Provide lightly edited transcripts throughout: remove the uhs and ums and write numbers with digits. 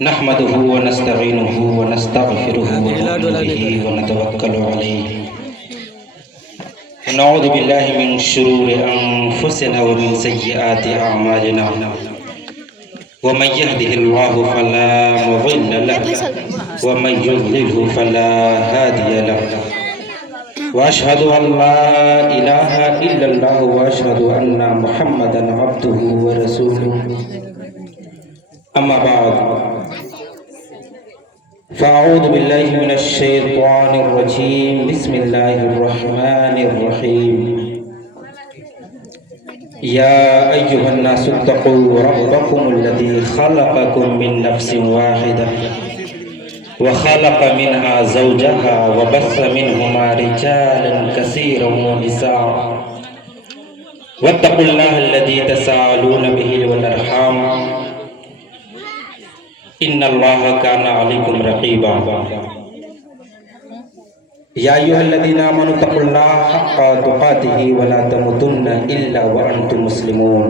نحمده ونستعينه ونستغفره ونؤمن به ونتوكل عليه ونعوذ بالله من شرور أنفسنا ومن سيئات أعمالنا ومن يهده الله فلا مضل له ومن يضلله فلا هادي له وأشهد أن لا إله إلا الله وأشهد أن محمدا عبده ورسوله أما بعد فأعوذ بالله من الشيطان الرجيم بسم الله الرحمن الرحيم يا أيها الناس اتقوا ربكم الذي خلقكم من نفس واحدة وخلق منها زوجها وبث منهما رجالا كثيرا ونساء واتقوا الله الذي تساءلون به والأرحام إن الله كان عليكم رقيبا يا أيها الذين آمنوا اتقوا الله حق تقاته ولا تموتن إلا وأنتم مسلمون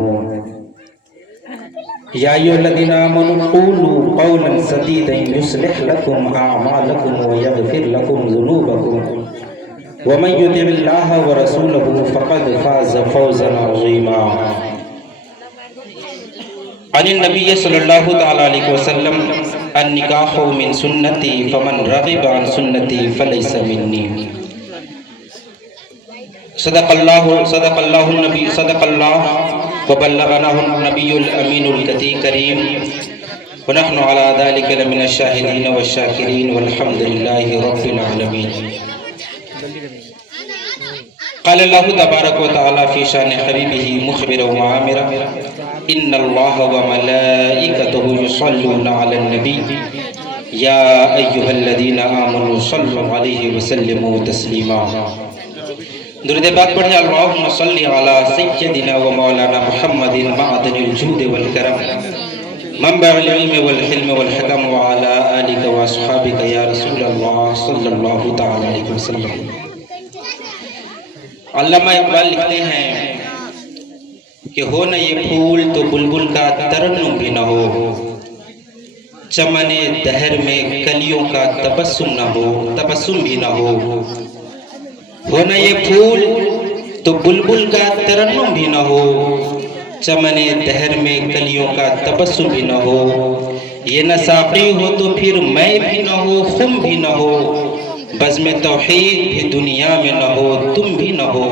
يا أيها الذين آمنوا قولوا قولا سديدا يصلح لكم أعمالكم ويغفر لكم ذنوبكم ومن يطع الله ورسوله فقد فاز فوزا عظيما عن النبي صلى الله تعالى عليه وسلم النکاح من سنتی فمن رغب عن سنتی فلیس منی صدق اللہ وبلغنا النبی الامین الکریم ونحن على ذلك لمن الشاہدین والشاکرین والحمد للہ رب العالمین قال اللہ تبارک و تعالی فی شان حبیبہ مخبرا وعامرا ان اللہ وملائکته یصلون علی النبی یا ایہا الذین آمنوا صلوا علیہ وسلموا تسلیما درود پاک پڑھیں اللہم صلی علی سیدنا و مولانا محمد معدن الجود والکرم منبع العلم والحلم والحکم وعلی آلک و اصحابک یا رسول اللہ صلی اللہ تعالی علیہ وسلم۔ علامہ اقبال لکھتے ہیں کہ ہو نہ یہ پھول تو بلبل کا ترنم بھی نہ ہو، چمن دہر میں کلیوں کا تبسم بھی نہ ہو نہ یہ پھول تو بلبل کا ترنم بھی نہ ہو، چمن دہر میں کلیوں کا تبسم بھی نہ ہو، یہ نہ ساقی ہو تو پھر میں بھی نہ ہو، خم بھی نہ ہو، بزم توحید بھی دنیا میں نہ ہو، تم بھی نہ ہو۔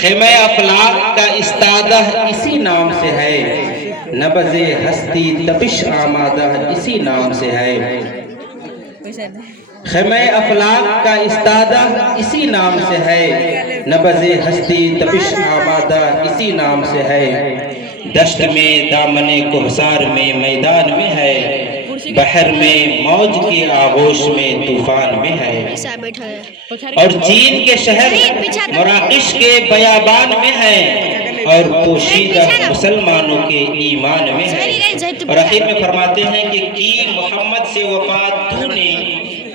خیمہ افلاک کا استادہ اسی نام سے ہے، نبض ہستی تپش آمادہ اسی نام سے ہے۔ خیمہ افلاک کا استادہ اسی نام سے ہے، نبض ہستی تپش آمادہ اسی نام سے ہے۔ دشت میں دامن کوہسار میں میدان میں ہے، بحر میں موج کی آغوش میں طوفان میں ہے، اور چین کے شہر مراکش کے بیابان میں ہے، اور پوشیدہ مسلمانوں کے ایمان میں ہے۔ اور آخر میں فرماتے ہیں کہ کی محمد سے وفا تو نے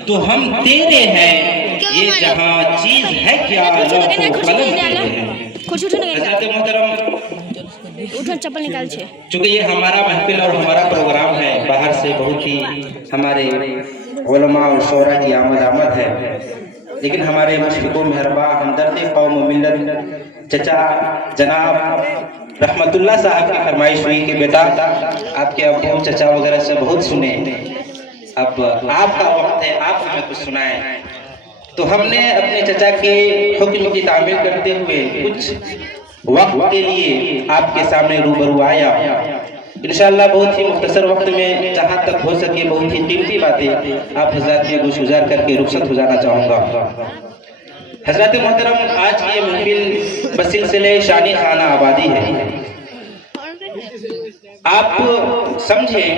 تو ہم تیرے ہیں، یہ جہاں چیز ہے کیا لوح و قلم تیرے ہیں۔ حضرت محترم، چونکہ یہ ہمارا محفل اور ہمارا پروگرام ہے، باہر سے بہت ہی ہمارے علماء اور شعراء کی آمد ہے، لیکن ہمارے مشفق و مہرباں ہمدرد قوم و ملت چچا جناب رحمت اللہ صاحب کی فرمائش ہوئی کہ بیٹا آپ کے ابو چچا وغیرہ سے بہت سنے، اب آپ کا وقت ہے، آپ ہمیں کچھ سنائیں۔ تو ہم نے اپنے چچا کے حکم کی تعمیل کرتے ہوئے کچھ وقت کے لیے آپ کے سامنے روبرو آیا۔ انشاءاللہ بہت ہی مختصر وقت میں جہاں تک ہو سکے بہت ہی قیمتی باتیں آپ حضرات میں گوشگزار کر کے رخصت ہو جانا چاہوں گا۔ حضرات محترم، آج کی یہ محفل بسلسلہ شانی خانہ آبادی ہے۔ آپ سمجھیں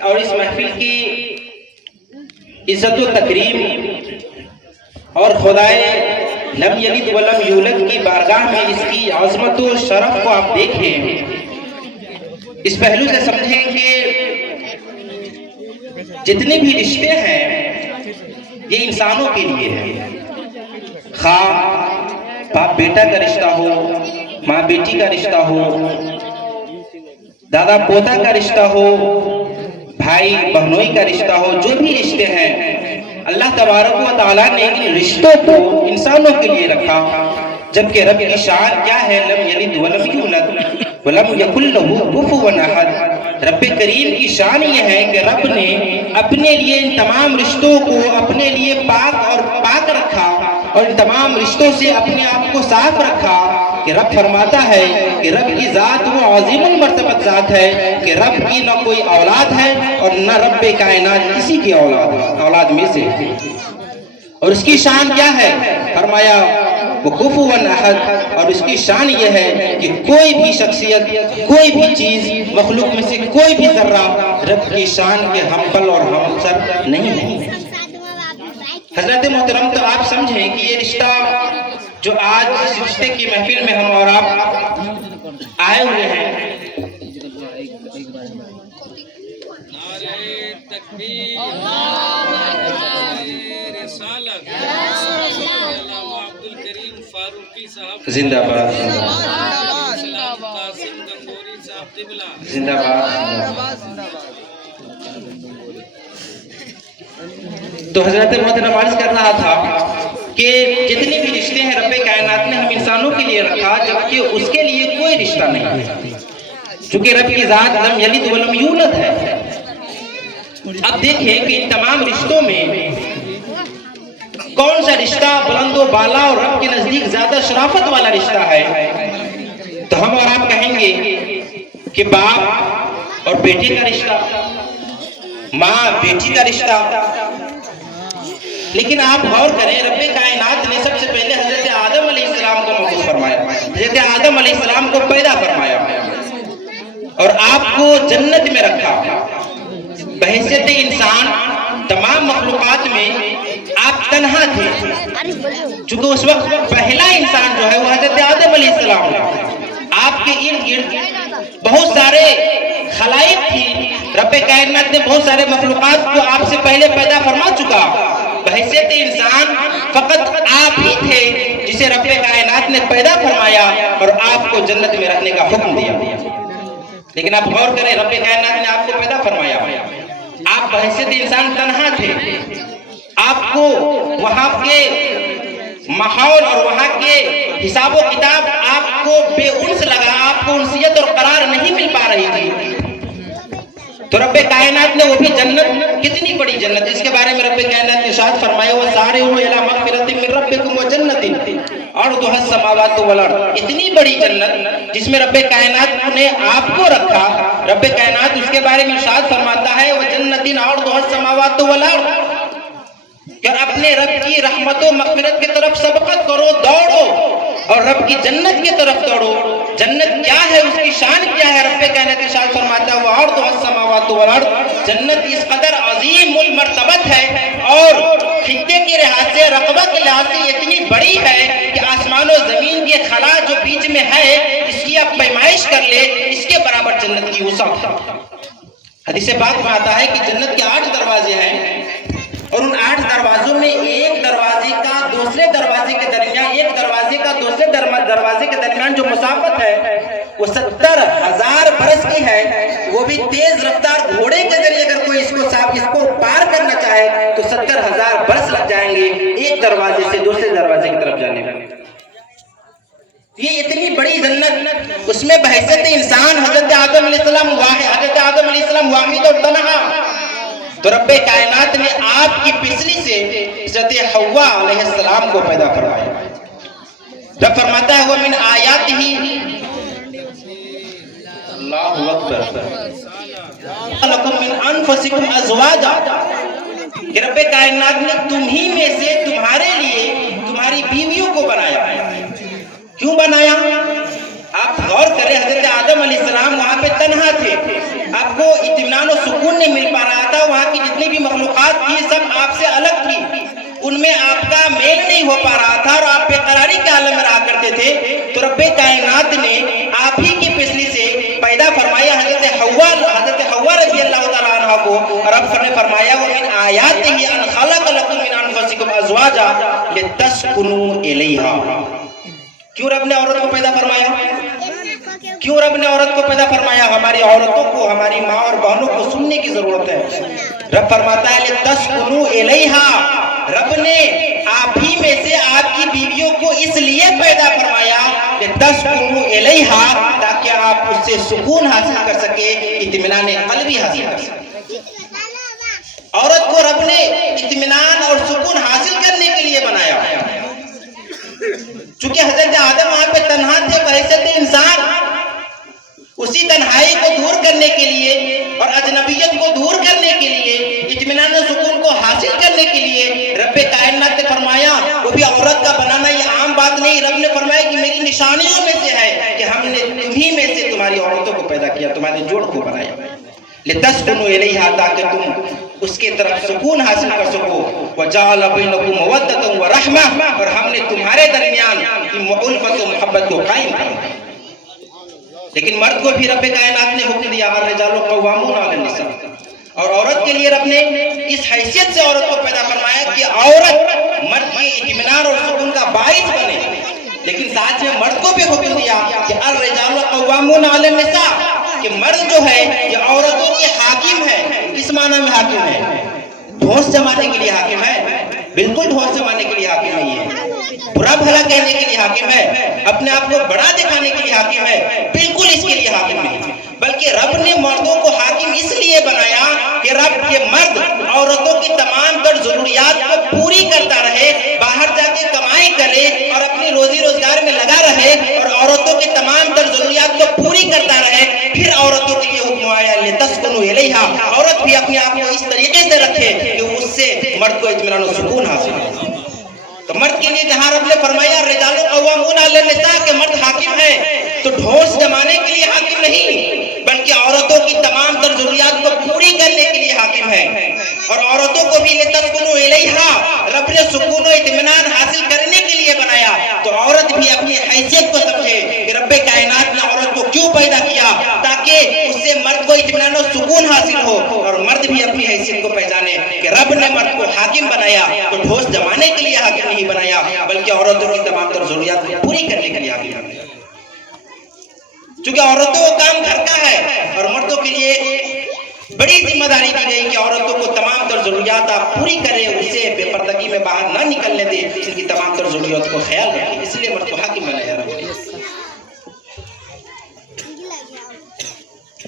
اور اس محفل کی عزت و تکریم اور خدائے لم یلد ولم یولد کی بارگاہ میں اس کی عظمت و شرف کو آپ دیکھیں، اس پہلو سے سمجھیں کہ جتنے بھی رشتے ہیں یہ انسانوں کے لیے ہیں، خواہ باپ بیٹا کا رشتہ ہو، ماں بیٹی کا رشتہ ہو، दादा पोता का रिश्ता हो, भाई बहनोई का रिश्ता हो, जो भी रिश्ते हैं अल्लाह तबारक व तआला ने इन रिश्तों को इंसानों के लिए रखा, जबकि रब की शान क्या है, लम यलिद वलम यूलद वलम यकुल लहू कुफुवन अहद। रब करीम की शान ये है कि रब ने अपने लिए इन तमाम रिश्तों को अपने लिए पाक रखा और इन तमाम रिश्तों से अपने आप को साफ रखा कि रब फरमाता है कि रब की ज़ात वो अज़ीमुल मर्तबत ज़ात है कि रब की न कोई औलाद है और न रब कायनात किसी की औलाद में से। और उसकी शान क्या है, फरमाया वो कुफुवन अहद, और उसकी शान ये है कि कोई भी शख्सियत, कोई भी चीज़ मखलूक में से कोई भी ज़र्रा रब की शान के हमपल और हमसर नहीं है। हजरत मोहतरम, तो आप समझें कि ये रिश्ता जो आज इस रिश्ते की महफिल में हम और आप आए हुए हैं, जिंदाबाद जिंदाबाद। तो हजरत मोहतरम अर्ज कर रहा था कि जितने भी रिश्ते हैं रब कायनात ने हम इंसानों के लिए रखा, जबकि उसके लिए कोई रिश्ता नहीं है, चूंकि रब की ज़ात लम यलिद वलम यूलद है। अब देखें कि इन तमाम रिश्तों में कौन सा रिश्ता बुलंदो बाला और रब के नजदीक ज्यादा शराफत वाला रिश्ता है। तो हम और आप कहेंगे कि बाप और बेटे का रिश्ता, माँ बेटी का रिश्ता। लेकिन आप गौर करें, रब कायनात ने सबसे पहले हजरत आदम अलैहिस्सलाम को मबूस फरमाया, हजरत आदम अलैहिस्सलाम को पैदा फरमाया और आपको जन्नत में रखा। बहैसियत इंसान तमाम मखलूकात में आप तन्हा थे, चूंकि उस वक्त पहला इंसान जो है वो हजरत आदम अलैहिस्सलाम है। आपके इर्द गिर्द बहुत सारे खलाइक थी, रब कायनात ने बहुत सारे मखलूकात को आपसे पहले पैदा फरमा चुका। बहैसियत इंसान फकत आप ही थे जिसे रब कायनात ने पैदा फरमाया और आपको जन्नत में रखने का हुक्म दिया। लेकिन आप गौर करें, रब कायनात ने आपको पैदा फरमाया, आप बहैसियत इंसान तन्हा थे, आपको वहां के माहौल और वहां के हिसाबो किताब आपको बेउंस लगा, आपको उनसियत और करार नहीं मिल पा रही थी। तो रब कायनात ने वो भी जन्नत, कितनी बड़ी जन्नत, इसके बारे में रब कायनात ने इरशाद फरमाया, वो सारे हो इला मगफिरतिन मिन रब्बिकुम व जन्नतिन अर्दुहा समावातु वल अर्द। इतनी बड़ी जन्नत जिसमें रब कायनात ने आपको रखा। रब कायनात उसके बारे में इरशाद फरमाता है, वो जन्नतिन अर्दुहा समावातु वल अर्द, कि अपने रब की रहमतों मग़फ़िरत की तरफ सबकत करो, दौड़ो और रब की जन्नत की तरफ दौड़ो। जन्नत क्या है, उसकी शान क्या है, रब कायनात इरशाद फरमाता है, वो अर्दुहा समावातु वल अर्द। जन्नत इस कदर अज़ीमुल मर्तबत है और खित्ते के लिहाज से, रक़बा के लिहाज से इतनी बड़ी है कि आसमान और ज़मीन के खला जो बीच में है, इसकी आप पैमाइश कर ले, इसके बराबर जन्नत की वसअत है। हदीस पाक में आता है कि जन्नत के 8 दरवाजे हैं और उन 8 दरवाजों में एक दरवाजे का दूसरे दरवाजे के दरमियान, एक दरवाजे का दूसरे दरवाजे के दरमियान जो मुसाफत है वो 70,000 बरस की है। वो भी तेज रफ्तार घोड़े के जरिए अगर कोई इसको पार करना चाहे तो 70,000 बरस लग जाएंगे एक दरवाजे से दूसरे दरवाजे की तरफ जाने में। ये इतनी बड़ी जन्नत, उसमें बहैसियत इंसान हजरत आदम अलैहिस्सलाम वाहिद और तन्हा। तो रब कायनात ने आपकी पिछली से हज़रत हव्वा अलैहिस्सलाम को पैदा फरमाया। रब फरमाता है, वो मिन आयातिही, अल्लाहु अकबर, लकुम मिन अनफुसिकुम अज़वाजा, कि रब कायनात ने तुम्ही में से तुम्हारे लिए तुम्हारी बीवियों को बनाया। क्यों बनाया? आप गौर करें, हजरत आदम अलैहिस्सलाम वहाँ पे तन्हा थे, आपको इत्मीनान और सुकून नहीं मिल पा रहा था। वहाँ की जितनी भी मखलूकात थी सब आपसे अलग थी, उनमें आपका मेल नहीं हो पा रहा था और आप बेकरारी के आलम में रहा करते थे। तो रब कायनात ने आप ही की पिछली से पैदा फरमाया हजरत हव्वा रज़ी अल्लाह तआला अन्हा को। और रब ने फरमाया, वो मिन आयातिही अन खलक़ लकुम मिन अनफुसिकुम अज़वाजा लितस्कुनू इलैहा। क्यों रब ने औरत को पैदा फरमाया? क्यों रब ने औरत को पैदा फरमाया? हमारी औरतों को, हमारी माँ और बहनों को सुनने की जरूरत है। रब फरमाता है लितस्कुनू इलैहा, रब ने आप ही में से आपकी बीवियों को इसलिए पैदा फरमाया लितस्कुनू इलैहा, ताकि आप उससे सुकून हासिल कर सके, इत्मीनान क़ल्बी हासिल कर सके। औरत को रब ने इत्मीनान और सुकून हासिल करने के लिए बनाया। चूंकि हजरत आदम वहां पे तन्हा थे बहैसियत इंसान, उसी तन्हाई को दूर करने के लिए और अजनबियत को दूर करने के लिए, इत्मीनान और सुकून को हासिल करने के लिए रब्बे कायनात ने फरमाया, वो भी औरत का बनाना ये आम बात नहीं। रब ने फरमाया कि मेरी निशानियों में से है कि हमने तुम्ही में से तुम्हारी औरतों को पैदा किया, तुम्हारे जोड़ को बनाया। लितस्कुनू इलैहा, ताकि तुम उसके तरफ सुकून हासिल कर सको। वजअल बैनकुम मवद्दतन व रहमा, और हमने तुम्हारे दरमियान उल्फत व मोहब्बत को कायम किया। लेकिन मर्द को भी रब्बे कायनात ने हुक्म दिया, अर्रिजालु क़व्वामून अलन निसा, और औरत के लिए रब ने इस हैसियत से औरत को पैदा फरमाया कि औरत मर्द के इत्मीनान और सुकून का बाइस बने। लेकिन साथ में मर्द को भी हुक्म दिया कि अर्रिजालु क़व्वामून अलन निसा, कि मर्द जो है ये औरतों के हाकिम है। किस माना में हाकिम है? ढोंस जमाने के लिए हाकिम है? बिल्कुल ढोंस जमाने के लिए हाकिम नहीं है। बुरा भला कहने के लिए हाकिम है, अपने आप को बड़ा दिखाने के लिए हाकिम है? बिल्कुल इसके लिए हाकिम नहीं। बल्कि रब ने मर्दों को हाकिम इसलिए बनाया कि रब के मर्द औरतों की तमाम तर जरूरियात को पूरी करता रहे, बाहर जाके कमाई करे और अपनी रोजी रोजगार में लगा रहे, और औरतों की तमाम तर जरूरियात को पूरी करता रहे। फिर औरतों के लिए हुक्म आया लितस्कुनू इलैहा, औरत भी अपने आप को इस तरीके से रखे कि उससे मर्द को इत्मीनान और सुकून हासिल हो। तो मर्द के लिए जहां रब ने फरमाया रिजालु क़व्वामून अलन निसा के मर्द हाकिम है, तो ढोंस जमाने के लिए हाकिम नहीं, बल्कि औरतों की तमाम तर जरूरियात को पूरी करने के लिए हाकिम है। और औरतों को भी लितस्कुनू इलैहा, रब ने सुकून और इत्मीनान हासिल करने के लिए बनाया। तो औरत भी अपनी हैसियत को समझे कि रब्बे कायनात ने औरत को क्यों पैदा किया, ताकि उससे मर्द को इत्मीनान और सुकून हासिल हो, और मर्द भी अपनी हैसियत को पहचाने कि रब ने मर्द को हाकिम बनाया तो ढोंस जमाने के लिए हाकिम नहीं बनाया, बल्कि औरतों की तमाम तर जरूरियात को पूरी करने के लिए हाकिम बनाया। चूंकि औरतों का काम घर का है और मर्दों के लिए बड़ी जिम्मेदारी दी गई कि औरतों को तमाम तर जरूरियात आप पूरी करें, उससे बेपर्दगी में बाहर ना निकलने दे, इनकी तमाम तर जरूरियात को ख्याल रखें। इसलिए मर्द को हाकिम बनाया रब ने।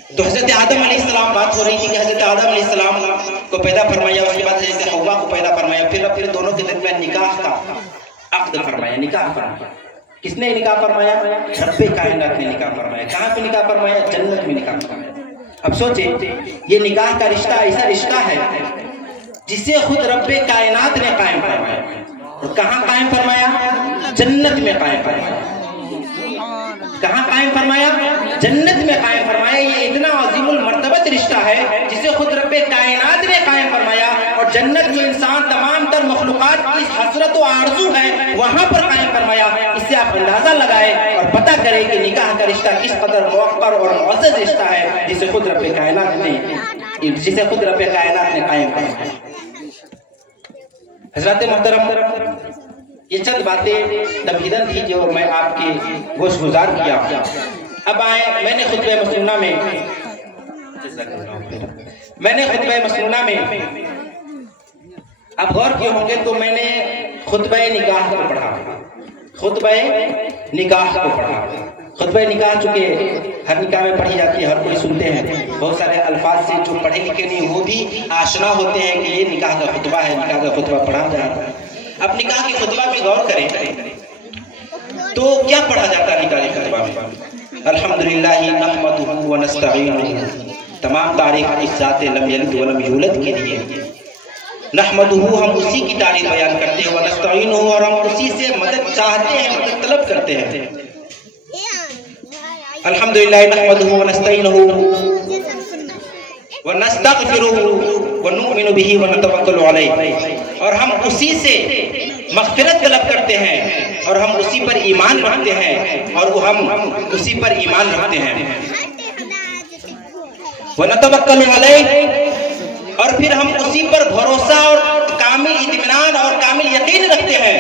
तो हजरत आदम अलैहिस्सलाम, बात हो रही थी कि हजरत आदम अलैहिस्सलाम को पैदा फरमाया, उसके बाद हजरत हव्वा को पैदा फरमाया, फिर दोनों के दरमियान निकाह का अक्द फरमाया, निकाह फरमाया। किसने निकाह फरमाया? रब्बे कायनात ने निकाह फरमाया। कहाँ पे निकाह फरमाया? जन्नत में निकाह फरमाया। अब सोचे, ये निकाह का रिश्ता ऐसा रिश्ता है जिसे खुद रब्बे कायनात ने कायम फरमाया। और कहाँ कायम फरमाया? जन्नत में कायम फरमाया। कहाँ कायम फरमाया? जन्नत में कायम फरमाया। ये इतना अजीमुल मर्तबत रिश्ता है जिसे खुद रब्बे कायनात ने कायम फरमाया, और जन्नत में इंसान तमाम तर मखलूकात की हसरत व आरज़ू है, वहां पर कायम फरमाया। इससे आप अंदाजा लगाए और पता करें कि निकाह का रिश्ता किस कदर मुअक्कर और मुअज़्ज़ज़ रिश्ता है, जिसे खुद रब्बे कायनात ने कायम फरमाया। हज़रात मोहतरम, ये चंद बातें तबहीदन थी जो मैं आपके गोशगुजार किया। अब आए, मैंने खुतबे मसनूना में अब गौर किए होंगे तो मैंने खुतबे निकाह को पढ़ा, खुतबे निकाह को पढ़ा। खुतबे निकाह चूंकि हर निकाह में पढ़ी जाती है, हर कोई सुनते हैं, बहुत सारे अल्फाज से जो पढ़े लिखे नहीं वो भी आशना होते हैं कि ये निकाह का खुतबा है, निकाह का खुतबा पढ़ा जा रहा है। अब निकाह की खुतबा में गौर करें तो क्या पढ़ा जाता है निकाह की खुतबा में? अल्हम्दुलिल्लाह नहमदुहु व नस्तईनुहु, तमाम तारीफ इस ज़ात लम यलिद व लम यूलद के लिए। नहमदुहु, हम उसी की तारीफ बयान करते हैं, व नस्तईनुहु, और हम उसी से मदद चाहते हैं, मदद तलब करते हैं। अल्हम्दुलिल्लाह नहमदुहु व नस्तईनुहु व नस्तगफिरुहु व नुमिनु बिही व नतवक्कलु अलैहि, और हम उसी से मग़फ़िरत तलब करते हैं और हम उसी पर ईमान रखते हैं, और हम उसी पर ईमान रखते हैं। व नतवक्कलु अलैहि, और फिर हम उसी पर भरोसा और कामिल इत्मीनान और कामिल यकीन रखते हैं।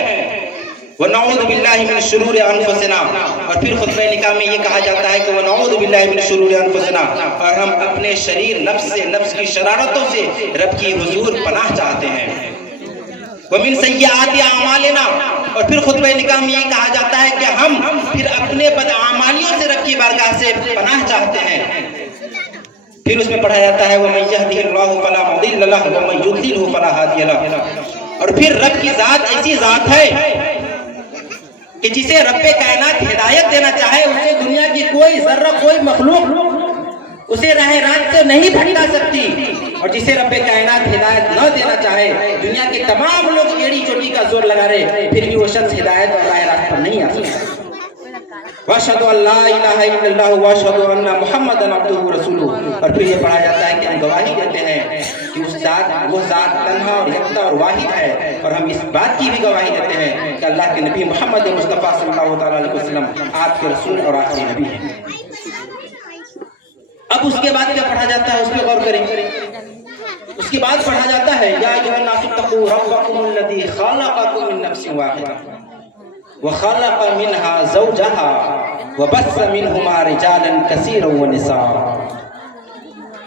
वनऊज़ु बिल्लाहि मिन शुरूरि अनफुसिना, और फिर खुतबे निकाह में ये कहा जाता है कि वनऊज़ु बिल्लाहि मिन शुरूरि अनफुसिना, और हम अपने शरीर नफ्स से, नफ्स की शरारतों से रब की हुजूर पनाह चाहते हैं। वमिन सय्याति आमालिना, और फिर खुतबे निकाह में ये कहा जाता है कि हम फिर अपने बदआमालियों से रब की बारगाह से पनाह चाहते हैं। फिर उसमें पढ़ा जाता है वमन यहदिहिल्लाहु फला मुदिल्ल लहु वमन युद्लिलहु फला हादिय लहु, और फिर रब की जात ऐसी जात है कि जिसे रब्बे कायनात हिदायत देना चाहे उसे दुनिया की कोई जर्रा, कोई मखलूक उसे राह रात से नहीं भटका सकती, और जिसे रब्बे कायनात हिदायत न देना चाहे दुनिया के तमाम लोग एड़ी चोटी का जोर लगा रहे, फिर भी वो शख्स हिदायत और राह रात पर नहीं आ सकता। वअशहदु अल्ला इलाहा इल्लल्लाह वअशहदु अन्ना मुहम्मदन अब्दुहु व रसूलुहु, और फिर ये पढ़ा जाता है कि हम गवाही देते हैं कि वो ज़ात तन्हा और यकता और वाहिद है, और हम इस बात की भी गवाही देते हैं कि अल्लाह के नबी मोहम्मद मुस्तफ़ा सल्लल्लाहु अलैहि वसल्लम आपके रसूल और आखिरी नबी हैं। अब उसके बाद क्या पढ़ा जाता है, उस पर गौर करें। उसके बाद पढ़ा जाता है या अय्युहन नासु तक़ू रब्बकुमुल्लज़ी खलक़कुम मिन नफ्सिन वाहिदा वखलक़ मिनहा ज़ौजहा वबस्स मिनहुमा रिजालन कसीरन व निसाअ।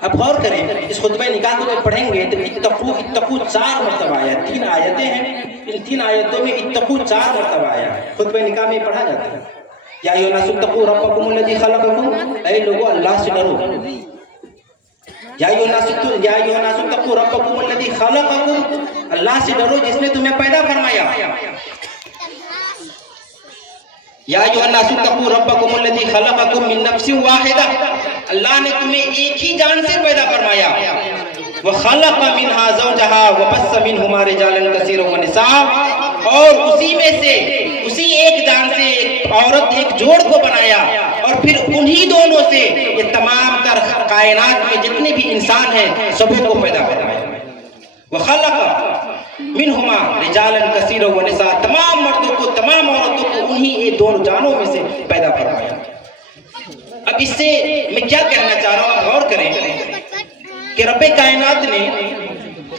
अब गौर करें, इस खुतबे निकाह को पढ़ेंगे तो इत्तक़ू इत्तक़ू 4 मरतबा आया, 3 आयतें हैं, इन 3 आयतों में इत्तक़ू 4 मरतबा आया। खुतबे निकाह में पढ़ा जाता है या अय्युहन नासु तक़ू रब्बकुमुल्लज़ी खलक़कुम, ऐ लोगों अल्लाह से डरो। या अय्युहन नासु तक़ू रब्बकुमुल्लज़ी खलक़कुम, अल्लाह से डरो जिसने तुम्हें पैदा फरमाया। या अय्युहन नासु तक़ू रब्बकुमुल्लज़ी खलक़कुम मिन नफ्सिन वाहिदा, अल्लाह ने तुम्हें एक ही जान से पैदा फरमाया। व खलक़ मिनहा ज़ौजहा व बस्स मिनहुमा रिजालन कसीरन व निसाअ, और उसी में से, उसी एक जान से एक औरत, एक जोड़ को बनाया, और फिर उन्हीं दोनों से ये तमाम तर कायनात में जितने भी इंसान हैं सबों को पैदा फरमाया। व खलक़ मिनहुमा रिजालन कसीरन व निसाअ, तमाम मर्दों को, तमाम औरतों को उन्हीं ये दोनों जानों में से पैदा फरमाया। अब इससे मैं क्या कहना चाह रहा हूँ, आप गौर करें कि रब्बे कायनात ने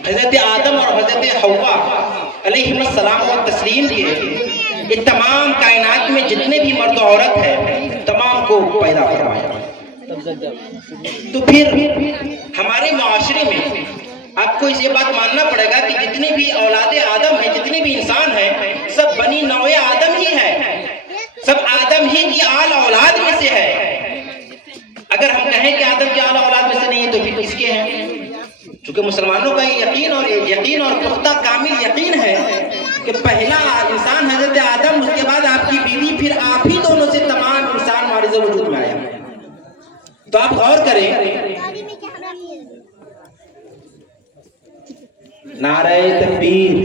हज़रत आदम और हज़रत हव्वा अलैहिस्सलाम को तस्लीम किए, ये तमाम कायनात में जितने भी मर्द औरत हैं तमाम को पैदा फरमाया। तो फिर हमारे माशरे में आपको इस ये बात मानना पड़ेगा कि जितने भी औलादे आदम हैं, जितने भी इंसान हैं, सब बनी नौए आदम ही है, सब आदम ही की आल औलाद में से है। अगर हम कहें कि आदम की आल औलाद में से नहीं है तो फिर किसके हैं? चूंकि मुसलमानों का यकीन और पुख्ता कामिल यकीन है कि पहला इंसान हजरत आदम, उसके बाद आपकी बीवी, फिर आप ही दोनों से तमाम इंसान मारिज़ वजूद में आया। तो आप गौर करें, नारे तकबीर,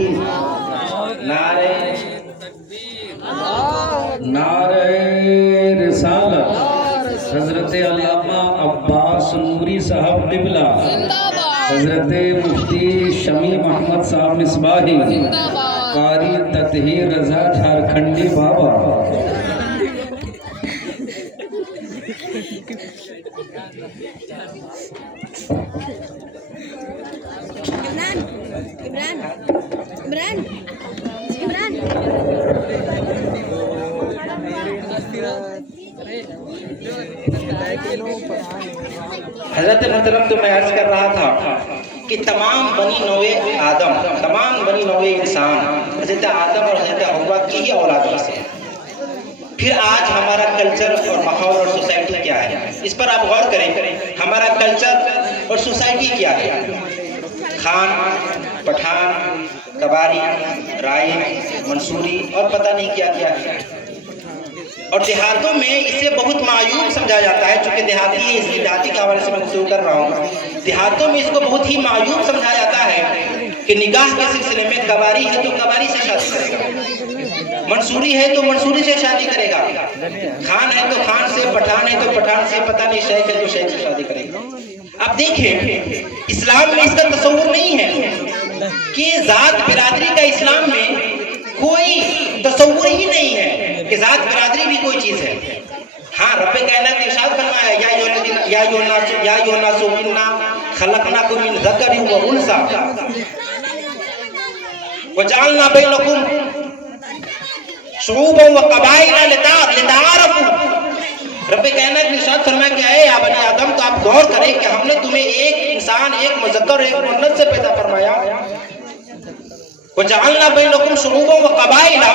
नारे रिसालत, हजरत अल्लामा अब्बास नूरी साहब क़िबला, हजरत मुफ्ती शमी मोहम्मद साहब मिसबाही, कारी ततहीर रजा झारखंडी बाबा, इमरान हजरत मोहतरम, तो मैं अर्ज कर रहा था कि तमाम बनी नौए आदम, तमाम बनी नौए इंसान हजरत आदम और हजरत हव्वा की ही औलाद में से। फिर आज हमारा कल्चर और माहौल और सोसाइटी क्या है, इस पर आप गौर करें। हमारा कल्चर और सोसाइटी क्या है? खान, पठान, कबारी, राई, मंसूरी और पता नहीं क्या क्या है। और देहातों में इसे बहुत मायूब समझा जाता है, चूँकि देहाती है इसलिए देहाती के हवाले से मैं गुफ्तगू कर रहा हूँ। देहातों में इसको बहुत ही मायूब समझा जाता है कि निकाह के सिलसिले में कबारी है तो कबारी से शादी करेगा, मंसूरी है तो मंसूरी से शादी करेगा, खान है तो खान से, पठान है तो पठान से, पता नहीं शेख है तो शेख से शादी करेगा। अब देखें, इस्लाम में इसका तस्वुर नहीं है कि जात बिरादरी का इस्लाम में कोई तस्वुर ही नहीं है कि जात बिरादरी भी कोई चीज है। हाँ, रब्बे कायनात ने इरशाद फरमाया या अय्युहन्नासु इन्ना खलक़नाकुम मिन ज़करिन व उन्सा व जअलना बैनकुम शुऊबा व कबाइला लिताअरफू। रब कायनात ने इरशाद फरमाया कि ऐ बनी आदम, तो आप गौर करें कि हमने तुम्हें एक इंसान, एक मुज़क्कर और एक मुअन्नस से पैदा फरमाया। वजअलना बैनकुम शुऊबा व कबाइला,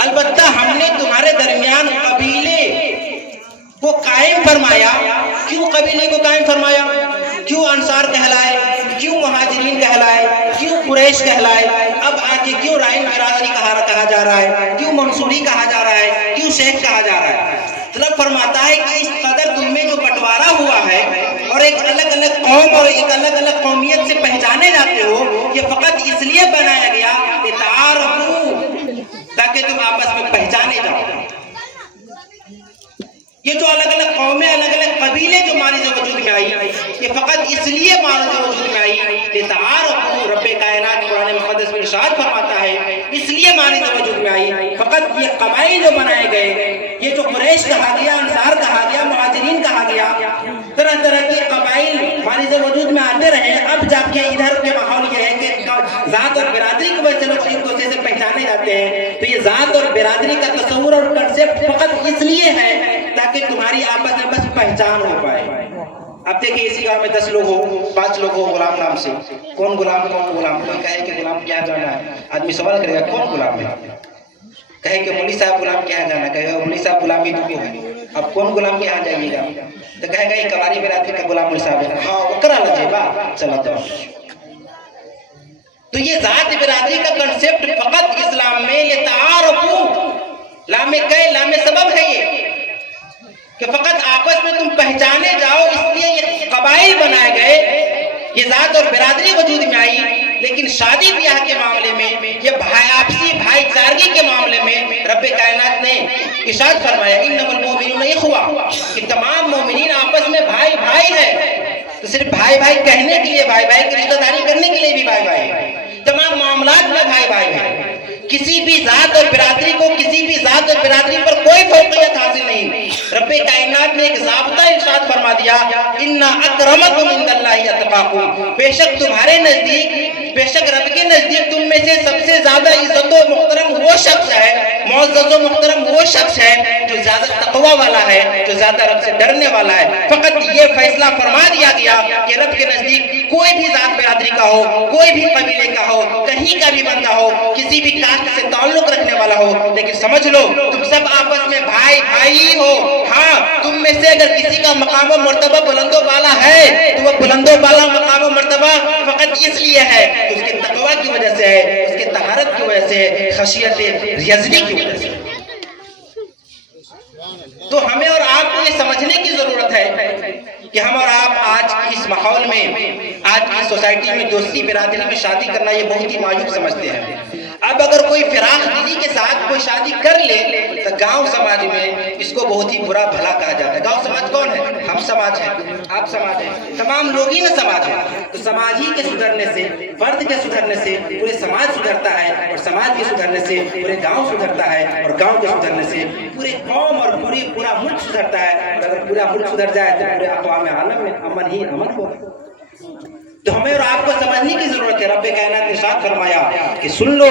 अलबत्ता हमने तुम्हारे दरमियान कबीले को कायम फरमाया। क्यों कबीले को कायम फरमाया? क्यों अंसार कहलाए, क्यों मुहाजिरीन कहलाए, क्यों कुरैश कहलाए? अब आके क्यों राइन बिरादरी कहा जा रहा है, क्यों मंसूरी कहा जा रहा है, क्यों शेख कहा जा रहा है? मतलब फरमाता है कि इस कदर तुम में जो बंटवारा हुआ है और एक अलग अलग कौम और एक अलग अलग कौमियत से पहचाने जाते हो, ये फकत इसलिए बनाया गया ताकि तुम आपस में पहचाने जाओ। ये जो अलग अलग कौमें, अलग अलग कबीले जो मारी जो वजूद में आई, ये फकत इसलिए मारी जो वजूद में आई रब्बे कायनात कुरान मुक़द्दस में इरशाद फरमाता है, इसलिए मारी जो वजूद में आई। फकत ये कबाइल जो बनाए गए, ये जो कुरैश कहा गया, अंसार कहा गया, मुहाजिरीन कहा गया, तरह तरह के कबाइल मारी जो वजूद में आते रहे। अब जाके इधर के माहौल ये है कि जात और बिरादरी की वजह से लोग एक दूसरे से पहचाने जाते हैं। तो ये जात और बिरादरी का तस्वुर और कंसेप्ट फकत इसलिए है ताकि तुम्हारी आपस में बस पहचान हो पाए। अब देखिए, इसी गांव में 10 लोग हो, 5 लोग हो गुलाम नाम से, कौन गुलाम कौन गुलाम? कोई कहे कि गुलाम क्या जाना है, आदमी सवाल करेगा कौन गुलाम है? कहे कि मौलवी साहब गुलाम क्या जाना, कहेगा मौलवी साहब गुलामी तो है। अब कौन गुलाम के यहाँ जाइएगा तो कहेगा ये कवारी बिरादरी का गुलाम मौलवी साहब है। हाँ, वो करा लीजिएगा, चला जाओ। तो ये जात बिरादरी का कंसेप्ट फकत इस्लाम में ये तारुफू लामे कई लामे सबब है ये कि फकत आपस में तुम पहचाने जाओ, इसलिए ये कबाइल बनाए गए, ये जात और बिरादरी वजूद में आई। लेकिन शादी ब्याह के मामले में, ये आपसी भाईचारगी के मामले में रब्बे कायनात ने इरशाद फरमाया इन्नमल मुमिनूना इख्वा, कि तमाम मोमिनीन आपस में भाई भाई है। तो सिर्फ भाई भाई कहने के लिए भाई भाई की रिश्तेदारी करने के लिए भी भाई भाई है, तमाम मामलात में भाई भाई है। किसी भी जात और बिरादरी को, किसी भी जात और बिरादरी पर कोई फौकियत हासिल नहीं। रब्बे कायनात ने एक ज़ाब्ता इरशाद फरमा दिया इन्ना अक्रमकुम इंदल्लाहि अत्काकुम, बेशक तुम्हारे नजदीक, बेशक रब के नजदीक तुम में से सबसे ज्यादा इज्जत व मुहतरम वो शख्स है, मुअज़्ज़ज़ व मुहतरम वो शख्स है जो ज्यादा तकवा वाला है, जो ज्यादा रब से डरने वाला है। फकत ये फैसला फरमा दिया गया कि रब के नजदीक कोई भी जात बिरादरी का हो, कोई भी कबीले का हो, कहीं का भी बंदा हो, किसी भी कास्ट से ताल्लुक रखने वाला हो, लेकिन समझ लो तुम सब आपस में भाई भाई हो। हाँ, तुम में से अगर किसी का मकाम व मर्तबा बुलंदो वाला है तो वो बुलंदो वाला मकाम व मर्तबा फकत इसलिए है कि उसके तकवा की वजह से है, उसके तहारत की वजह से, खशियत यज़दी की वजह से। तो हमें और आपको ये समझने की जरूरत है कि हम और आप आज की इस माहौल में, आज की सोसाइटी में दोस्ती बिरादरी में शादी करना ये बहुत ही मायूब समझते हैं। अब अगर कोई फिराक दिली के साथ कोई शादी कर ले तो गांव समाज में इसको बहुत ही बुरा भला कहा जाता है। गांव समाज कौन है? हम समाज हैं, आप समाज हैं, तमाम लोग ही ना समाज है। तो समाज ही के सुधरने से, फर्द के सुधरने से पूरे समाज सुधरता है, और समाज के सुधरने से पूरे गांव सुधरता है, और गांव के सुधरने से पूरे कौम और पूरा मुल्क सुधरता है। और अगर पूरा मुल्क सुधर जाए तो पूरे अक़वाम आलम में अमन ही अमन होगा। तो हमें और आपको समझने की जरूरत है। रब्बे कायनात ने इरशाद फरमाया कि सुन लो,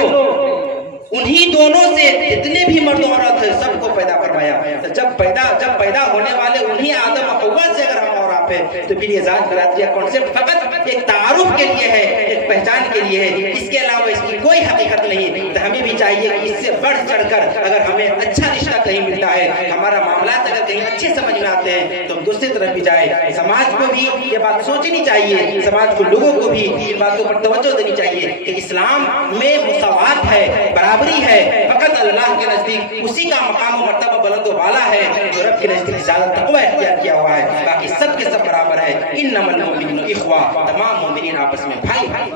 उन्हीं दोनों से जितने भी मर्द औरत है सबको पैदा फरमाया। तो जब पैदा होने वाले उन्हीं आदम और हव्वा से अगर हम और आप है तो फिर ये जात बिरादरी का कॉन्सेप्ट फकत एक तारुफ के लिए है, एक पहचान के लिए है, इसके अलावा इसकी कोई हकीकत नहीं। तो हमें भी चाहिए कि इससे बढ़ चढ़कर अगर हमें अच्छा रिश्ता कहीं मिलता है, हमारा मामला अगर कहीं अच्छे समझ में आते हैं तो हम दूसरी तरफ भी जाए। समाज को भी ये बात सोचनी चाहिए, समाज को, लोगों को भी इन बातों पर तवज्जो देनी चाहिए कि इस्लाम में मुसावात है, बराबरी है। फकत अल्लाह के नजदीक उसी का मकाम मर्तबा बुलंद वाला है जो रब के नजदीक ज्यादा तकवा इख्तियार किया हुआ है, बाकी सब के सब बराबर है। इन्नमल मुमिनूना इख्वा, तमाम मोमिनीन आपस में भाई भाई।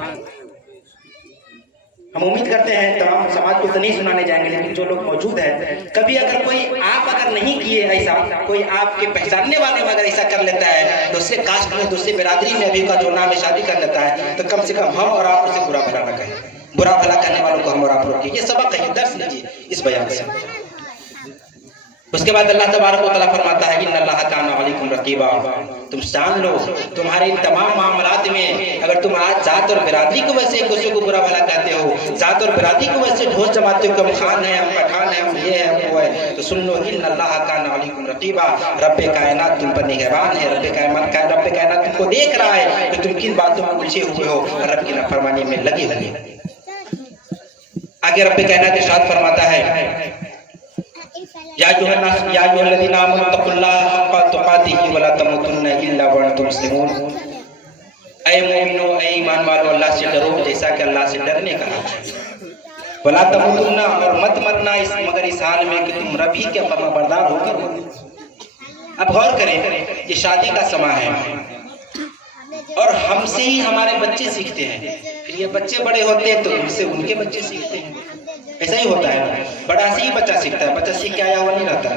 हम उम्मीद करते हैं तमाम समाज को तो नहीं सुनाने जाएंगे, लेकिन जो लोग मौजूद हैं, कभी अगर कोई आप अगर नहीं किए ऐसा, कोई आपके पहचानने वाले में अगर ऐसा कर लेता है, दूसरे कास्ट में, दूसरे बिरादरी में अभी का जो नाम है शादी कर लेता है, तो कम से कम हम और आप उसे बुरा भला न कहें। बुरा भला करने वालों को हम और आप रोकें। ये सबक है, दर्स लीजिए इस बयान से। उसके बाद अल्लाह तबारक व तआला फरमाता है इन्नल्लाह काना अलैकुम रकीबा, तुम जान लो तुम्हारे इन तमाम मामलात में अगर तुम आज जात और बिरादरी को वैसे एक दूसरे को बुरा भला कहते हो, जात और बिरादरी को वैसे ढोस जमाते हो कि हम खान है, हम पठान है, हम ये है, हम वो है, तो सुन लो इन्नल्लाह काना अलैकुम रकीबा, रब्बे कायनात तुम पर निगहबान है, रब्बे कायनात तुमको देख रहा है कि तुम किन बातों में उलझे हुए हो और रब की नाफरमानी में लगे हुए हो। आगे रब्बे कायनात इरशाद फरमाता है, या अय्युहल्लज़ीना आमनू तक़ुल्लाहा हक़्क़ तुक़ातिही वला तमूतुन्ना इल्ला व अंतुम मुस्लिमून। ऐ मोमिनो, ऐ ईमान वालों, अल्लाह से डरो जैसा कि अल्लाह से डरने का है। वला तमूतुन्ना, और मत मरना मगर इस हाल में कि तुम रब ही के फरमाबरदार होकर। अब गौर करें, ये शादी का समय है और हमसे ही हमारे बच्चे सीखते हैं, फिर ये बच्चे बड़े होते हैं तो उनसे उनके बच्चे सीखते हैं। ऐसा ही होता है, बड़ा से ही बच्चा सीखता है, बच्चा सीख के आया हुआ नहीं रहता।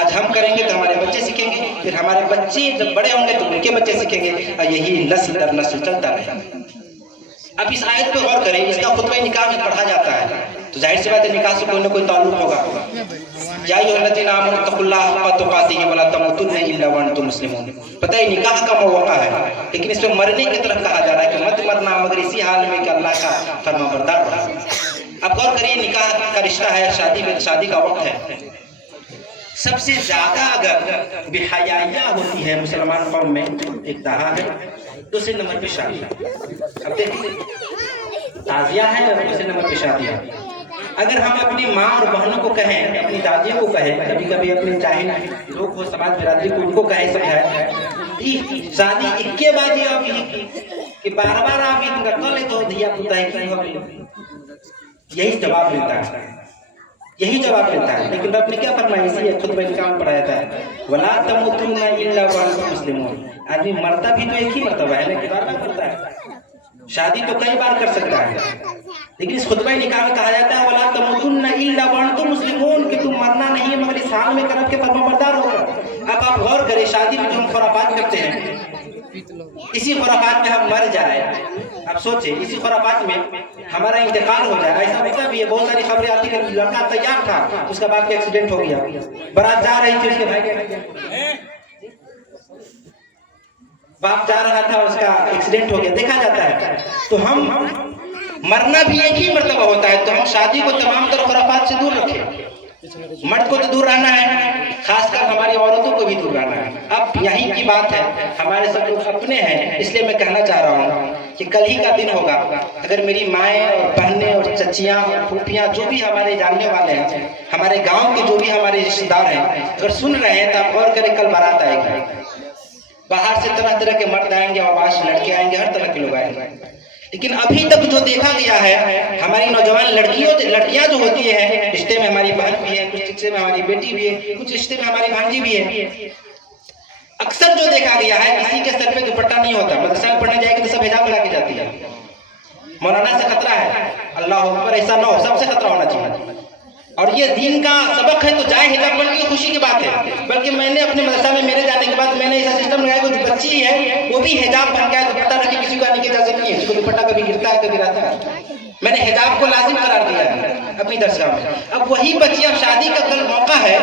आज हम करेंगे तो हमारे बच्चे सीखेंगे, फिर हमारे बच्चे जब बड़े होंगे तो उनके बच्चे सीखेंगे, और यही नस्ल दर नस्ल चलता रहेगा। अब इस आयत पे गौर करें, इसका खुतबा निकाह में पढ़ा जाता है, तो जाहिर सी बात है निकाह से कोई ना कोई ताल्लुक होगा। या अय्युहल्लज़ीना आमनू तक़ुल्लाहा हक़्क़ तुक़ातिही वला तमूतुन्ना इल्ला व अंतुम मुस्लिमून। पता है निकाह का मौका है, लेकिन इसमें मरने की तरफ कहा जा रहा है कि मत मरना मगर इसी हाल में कि अल्लाह का फरमाबरदार रहो। अब गौर करिए, निकाह का रिश्ता है, शादी का वक्त है। सबसे ज्यादा अगर बेहयाइयाँ होती है मुसलमान कौम में, एक दहा है, दूसरे नंबर पे शादी। अब देखिए, ताजिया है और दूसरे नंबर पे शादी है। अगर हम अपनी माँ और बहनों को कहें, अपनी दादियों को कहें, कभी कभी अपने जाहिल लोग हो समाज बिरादरी को, उनको कहें समझाए शादी इक्के बाजी आप कि बार बार आप इनका कल तो धिया पुता है, यही जवाब मिलता है, यही जवाब मिलता है। लेकिन रब ने क्या फरमाया, इसी खुद में निकाह पढ़ाया था, वला तमूतुन्ना इल्ला व अंतुम मुस्लिमून। आदमी मरता भी तो एक ही मरतबा है, लेकिन बार बार मरता है। शादी तो कई बार कर सकता है, लेकिन इस खुतबा निकाह में कहा जाता है वला तमूतुन्ना इल्ला व अंतुम मुस्लिमून, कि तुम मरना नहीं है मगर इस हाल में करब के फरमाबरदार होगा। अब आप गौर करें, शादी में जो हम खुराफात करते हैं, इसी खुराफात में हम मर जाए। अब सोचे, इसी खुराफात में हमारा इंतकाल हो जाए, ऐसा होता भी है। बहुत सारी खबरें आती है, लड़का तैयार था, उसका बाप का एक्सीडेंट हो गया, बारात जा रही थी, उसके भाई के बाप जा रहा था, उसका एक्सीडेंट हो गया, देखा जाता है। तो हम मरना भी एक ही मर्तबा होता है, तो हम शादी को तमाम तर खुराफात से दूर रखें। मर्द को तो दूर रहना है, खासकर हमारी औरतों को भी दूर रहना है। अब यही की बात है, हमारे सब लोग अपने हैं, इसलिए मैं कहना चाह रहा हूँ कि कल ही का दिन होगा, अगर मेरी माएँ और बहनें और चचियाँ और फूफियाँ जो भी हमारे जानने वाले हैं, हमारे गाँव के जो भी हमारे रिश्तेदार हैं, अगर सुन रहे हैं तो आप गौर करें, कल बारात आएगी, बाहर से तरह तरह के मर्द आएंगे, आवाज लड़के आएंगे, हर तरह के लोग आएंगे। लेकिन अभी तक जो देखा गया है, हमारी नौजवान लड़कियां जो होती हैं, रिश्ते में हमारी बहन भी है, कुछ रिश्ते में हमारी बेटी भी है, कुछ रिश्ते में हमारी भांजी भी है, अक्सर जो देखा गया है, किसी के सर पे दुपट्टा नहीं होता। मदरसा में पढ़ने जाएगी तो सब हिजाब लगा के जाती है। मौलाना से खतरा है, अल्लाह अकबर, ऐसा ना हो, सबसे खतरा होना चाहिए। और ये दीन का सबक है तो जाए हिजाब पढ़ने की खुशी की बात है। बल्कि मैंने अपने मदरसा में मेरे जाने के बाद मैंने ऐसा सिस्टम लगाया, कोई बच्ची है वो भी हिजाब पहन के दुपट्टा रखे, किसी को आने की इजाजत नहीं है, उसको दुपट्टा कभी गिरता है कभी गिराता है। मैंने हिजाब को लाजिम करार दिया है अपनी दरगाह में। अब वही बच्चियां, शादी का कल मौका है,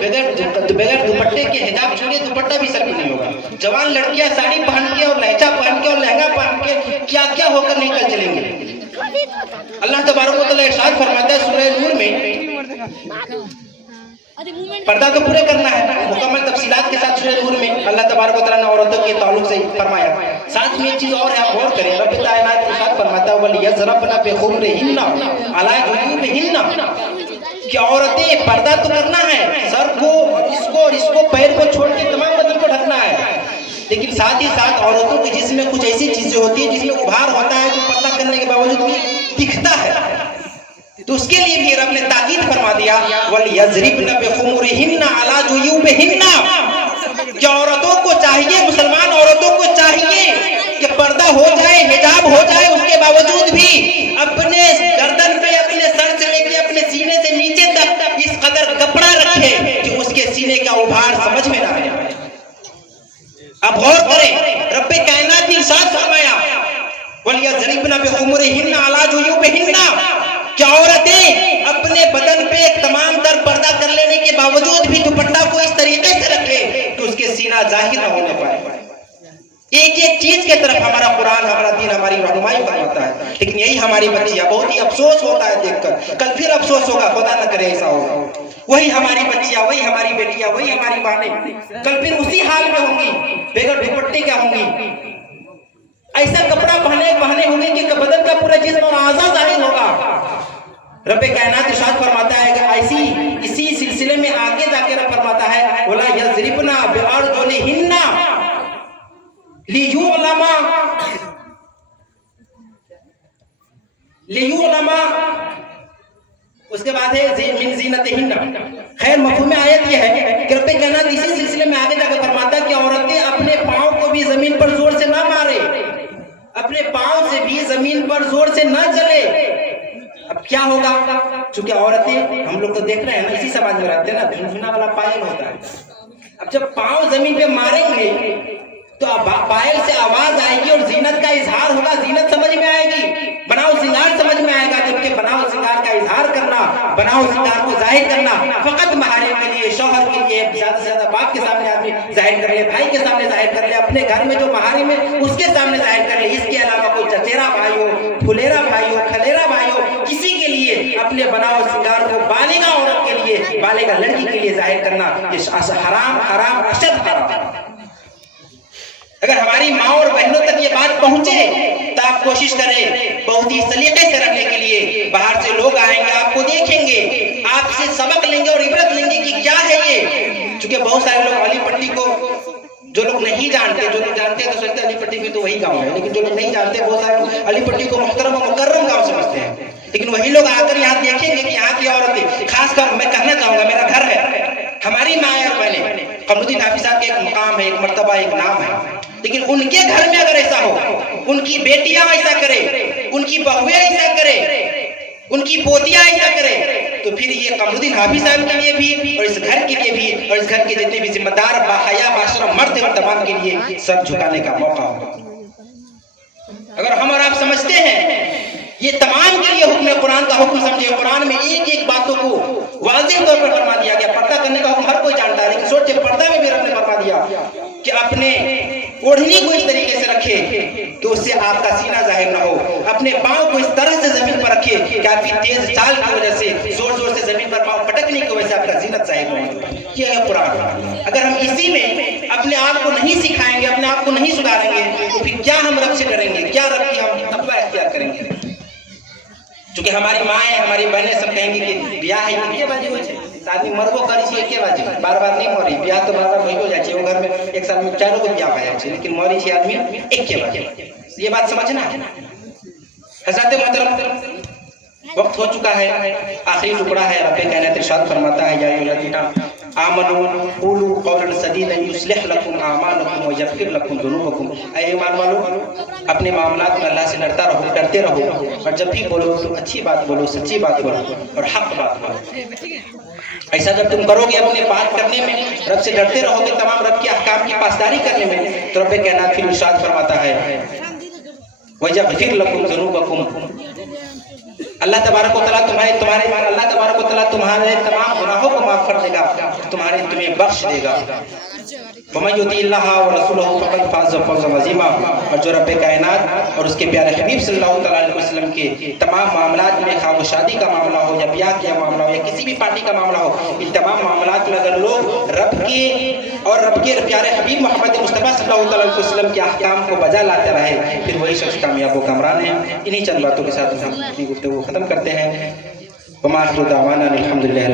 बगैर दुपट्टे के हिजाब छोड़िए दुपट्टा भी सर पे नहीं होगा। जवान लड़कियां साड़ी पहन के और लहजा पहन के और लहंगा पहन के क्या क्या होकर निकल चलेंगे। अल्लाह तबारक व तआला इरशाद फरमाता है सूरह नूर में, पर्दा तो पूरे करना है, मुकम्मल तफसीलात के साथ सूरह नूर में अल्लाह तबारक व तआला ने औरतों के ताल्लुक से फरमाया। साथ में एक चीज और है, आप गौर करें, रब कायनात इरशाद फरमाता है वल यज़रबना बिखुमरिहिन्ना अला जुयूबिहिन्ना, कि औरतें पर्दा तो करना है, सर को, इसको पैर को छोड़ के तमाम बदन को ढकना है। लेकिन साथ ही साथ औरतों के जिसमें कुछ ऐसी चीजें होती है जिसमें उभार होता है, जो पर्दा करने के बावजूद भी दिखता है, तो उसके लिए भी रब ने ताकीद फरमा दिया वल यज़रिबना बिखुमरिहिन्ना अला जुयूबिहिन्ना, कि औरतों को चाहिए, मुसलमान औरतों को चाहिए कि पर्दा हो जाए, हिजाब हो जाए, उसके बावजूद भी अपने गर्दन पे, अपने सर से लेके अपने सीने से नीचे तक इस कदर कपड़ा रखे कि उसके सीने का उभार समझ में ना आए। अब गौर करें, रब्बे कायनात ने इरशाद फरमाया वल यज़रिबना बिखुमरिहिन्ना अला जुयूबिहिन्ना, कि औरतें अपने बदन पे तमाम तर पर्दा कर लेने के बावजूद भी दुपट्टा को इस तरीके से रखे कि उसके सीना जाहिर न होने पाए। ایک ایک چیز کے طرف ہمارا قرآن ہمارا دین ہماری رہنمائی فرماتا ہے. لیکن یہی ہماری بچیاں، بہت ہی افسوس ہوتا ہے دیکھ کر، کل پھر افسوس ہوگا، خدا نہ کرے ایسا ہوگا. وہی ہماری بچیاں، وہی ہماری بیٹیاں، وہی ہماری بہنیں کل پھر اسی حال میں ہوں گی، بغیر دوپٹے کیا ہوں گی، ایسا کپڑا پہنے ہوں گے کہ بدن کا پورا جسم اور اعضاء ظاہر ہوگا. رب کائنات ارشاد فرماتا ہے کہ اسی سلسلے میں آگے جا کے رب فرماتا ہے وَلَا يَضْرِبْنَا بِأَرْجُلِهِنَّ لیعلم. اس کے بعد ہے من زینتہن. خیر مفہوم آیت یہ ہے کہ رب کائنات اسی سلسلے میں آگے جا کے فرماتا ہے کہ عورتیں اپنے پاؤں کو بھی زمین پر زور سے نہ مارے، اپنے پاؤں سے بھی زمین پر زور سے نہ چلے. اب کیا ہوگا؟ چونکہ عورتیں، ہم لوگ تو دیکھ رہے ہیں نا، اسی سماج میں رہتے ہیں نا، جھنجھنا والا پائل ہوتا ہے. اب جب پاؤں زمین پہ ماریں گے تو پائل سے آواز آئے گی اور زینت کا اظہار ہوگا، زینت سمجھ میں آئے گی، بناؤ سنگار سمجھ میں آئے گا. جبکہ بناؤ سنگار کا اظہار کرنا، بناؤ سنگار کو ظاہر کرنا فقط محارم کے لیے، شوہر کے لیے، زیادہ سے زیادہ باپ کے سامنے آدمی ظاہر کر لے، بھائی کے سامنے ظاہر کر لے، اپنے گھر میں جو محارم ہے اس کے سامنے ظاہر کر لے. اس کے علاوہ کوئی چچیرا بھائی ہو، پھلیرا بھائی ہو، کھلیرا بھائی ہو، کسی کے لیے اپنے بناؤ سنگار کو بالغہ عورت کے لیے، بالغہ لڑکی کے لیے ظاہر کرنا یہ حرام، حرام، اشد حرام. اگر ہماری ماں اور بہنوں تک یہ بات پہنچے تو آپ کوشش کریں بہت ہی سلیقے سے رکھنے کے لیے. باہر سے لوگ آئیں گے، آپ کو دیکھیں گے، آپ سے سبق لیں گے اور عبرت لیں گے کہ کیا ہے یہ. چونکہ بہت سارے لوگ علی پٹی کو، جو لوگ نہیں جانتے، جو لوگ جانتے ہیں تو سوچتے ہیں علی پٹی بھی تو وہی گاؤں ہے، لیکن جو لوگ نہیں جانتے بہت سارے لوگ علی پٹی کو محترم و مکرم گاؤں سمجھتے ہیں. لیکن وہی لوگ آ کر یہاں دیکھیں گے کہ یہاں کی عورتیں، خاص کر میں کہنا چاہوں گا، میرا گھر ہے، ہماری ماں اور بہنیں، قمر الدین حافظ صاحب کے ایک مقام ہے، ایک مرتبہ، ایک نام ہے. لیکن ان کے گھر میں اگر ایسا ہو، ان کی بیٹیاں ایسا کرے، ان کی بہویں ایسا کرے، ان کی پوتیاں ایسا کرے، تو پھر یہ قمر الدین حافظ صاحب کے لیے بھی اور اس گھر کے لیے بھی اور اس گھر کے جتنے بھی ذمہ دار باحیا معاشرہ مرد و تمام کے لیے سر جھکانے کا موقع ہوگا. اگر ہم اور آپ سمجھتے ہیں یہ تمام کے لیے حکم قرآن کا حکم سمجھے، قرآن میں ایک ایک باتوں کو واضح طور پر فرما دیا گیا. پردہ کرنے کا حکم ہر کوئی جانتا ہے، لیکن سوچے پردہ میں بھی رب نے فرما دیا کہ اپنے اوڑھنی کو اس طریقے سے رکھے کہ اس سے آپ کا سینہ ظاہر نہ ہو، اپنے پاؤں کو اس طرح سے زمین پر رکھے کہ آپ کی تیز چال کی وجہ سے، زور زور سے زمین پر پاؤں پٹکنے کی وجہ سے آپ کا زینت ظاہر نہ ہو. یہ ہے قرآن. اگر ہم اسی میں اپنے آپ کو نہیں سکھائیں گے، اپنے آپ کو نہیں سدھاریں گے، تو پھر کیا ہم رب سے ڈریں گے، کیا رب کی ہم تقوی اختیار کریں گے؟ چونکہ ہماری مائیں، ہماری بہنیں سب کہیں گی کہ بیاہ ہے یہ بازی ہو جائے، آدمی مربو کری چاہیے کے بازی، بار بار نہیں موری بیاہ تو بار بار وہی ہو جائے. وہ گھر میں ایک سال میں چاروں کو بیاہ پایا چاہیے، لیکن موری چھ آدمی ایک کے بازی. یہ بات سمجھنا ہے. حضرت محترم، وقت ہو چکا ہے، آخری ٹکڑا ہے. رب کائنات ارشاد فرماتا ہے یا ایھا الذین آمنوا قولوا قولا سدیدا یصلح لکم اعمالکم ویغفر لکم ذنوبکم. اے ایمان والو، اپنے معاملات میں اللہ سے ڈرتے رہو اور جب بھی بولو تو اچھی بات بولو، سچی بات بولو اور حق بات بولو. ایسا جب تم کرو گے، اپنے بات کرنے میں رب سے ڈرتے رہو گے، تمام رب کے احکام کی پاسداری کرنے میں، تو رب کائنات پھر ارشاد فرماتا ہے وَيَغْفِرْ لَكُمْ ذُنُوبَكُمْ. اللہ تبارک و تعالیٰ تمہارے تمام گناہوں کو معاف کر دے گا، تمہیں بخش دے گا. وَمَن يُطِعِ اللَّهَ وَرَسُولَهُ فَقَدْ فَازَ فَوْزًا عَظِيمًا. اور جو رب کائنات اور اس کے پیارے حبیب صلی اللہ علیہ وسلم کے تمام معاملات میں، خواہ وہ شادی کا معاملہ ہو یا بیاہ کا معاملہ ہو یا کسی بھی پارٹی کا معاملہ ہو، ان تمام معاملات میں اگر لوگ رب کے اور رب کے پیارے حبیب محمد مصطفیٰ صلی اللہ علیہ وسلم کے احکام کو بجا لاتے رہے، پھر وہی شخص کامیاب و کامران ہے. انہی چند باتوں کے ساتھ ہم اپنی گفتگو ختم کرتے ہیں. وما آخر دعوانا الحمدللہ.